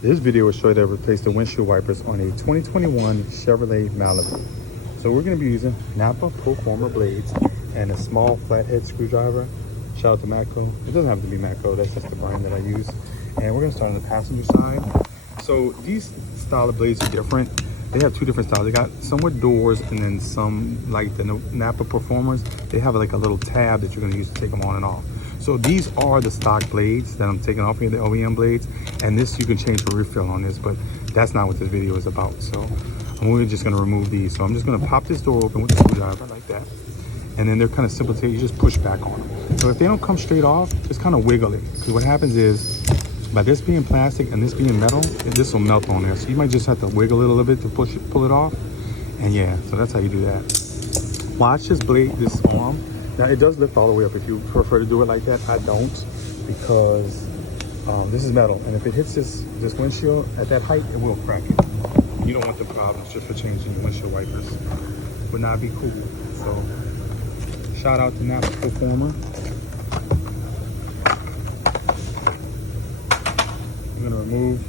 This video will show you that I replaced the windshield wipers on a 2021 Chevrolet Malibu. So we're going to be using Napa Proformer blades and a small flathead screwdriver. Shout out to Matco. It doesn't have to be Matco, that's just the brand that I use. And we're going to start on the passenger side. So these style of blades are different. They have two different styles. They got some with doors, and then some, like the Napa Proformers, they have like a little tab that you're going to use to take them on and off. So these are the stock blades that I'm taking off here, the OEM blades, and this you can change the refill on this, but that's not what this video is about. So we're just going to remove these. So I'm just going to pop this door open with the screwdriver like that, and then they're kind of simple to you just push back on them. So if they don't come straight off, just kind of wiggle it, because what happens is, by this being plastic and this being metal, this will melt on there. So you might just have to wiggle it a little bit to pull it off. And yeah, so that's how you do that. Watch this blade, this arm. Now it does lift all the way up if you prefer to do it like that. I don't, because this is metal. And if it hits this windshield at that height, it will crack it. You don't want the problems just for changing your windshield wipers. Would not be cool. So shout out to Napa Proformer. I'm going to remove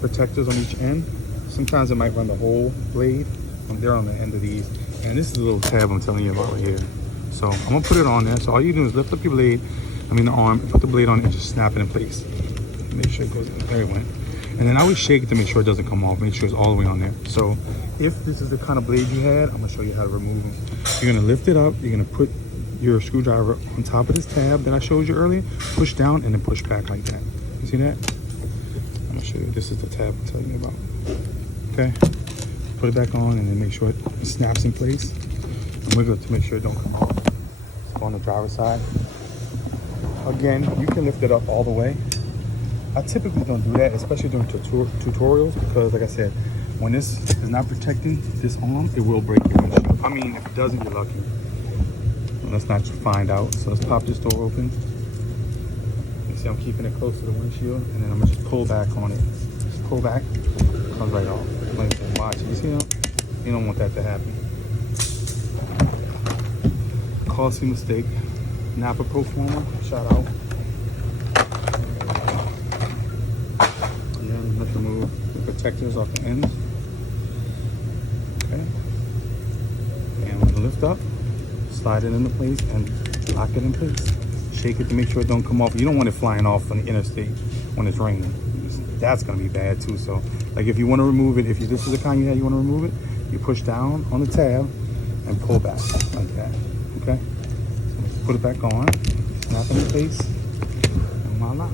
protectors on each end. Sometimes it might run the whole blade. They're on the end of these. And this is a little tab I'm telling you about right here. So I'm going to put it on there. So all you do is lift up your blade, the arm, put the blade on it, and just snap it in place. Make sure it goes in. There it went. And then I always shake it to make sure it doesn't come off. Make sure it's all the way on there. So if this is the kind of blade you had, I'm going to show you how to remove them. You're going to lift it up. You're going to put your screwdriver on top of this tab that I showed you earlier. Push down and then push back like that. You see that? I'm gonna show you. This is the tab I'm telling you about. Okay, put it back on and then make sure it snaps in place. And wiggle it to make sure it don't come off. So on the driver's side, again, you can lift it up all the way. I typically don't do that, especially during tutorials, because like I said, when this is not protecting this arm, it will break your windshield. I mean, if it doesn't, you're lucky. Let's not find out. So let's pop this door open. See, I'm keeping it close to the windshield, and then I'm gonna just pull back on it. Just pull back, comes right off. Like, watch, you see that? You don't want that to happen. Costly mistake. Napa Proformer, shout out. And let's remove the protectors off the ends. Okay. And we're gonna lift up, slide it into place, and lock it in place. Shake it to make sure it don't come off. You don't want it flying off on the interstate when it's raining. That's gonna be bad too. So like if you want to remove it, if this is the kind you want to remove it, you push down on the tab and pull back like that. Okay, so put it back on, snap it in place, and voila.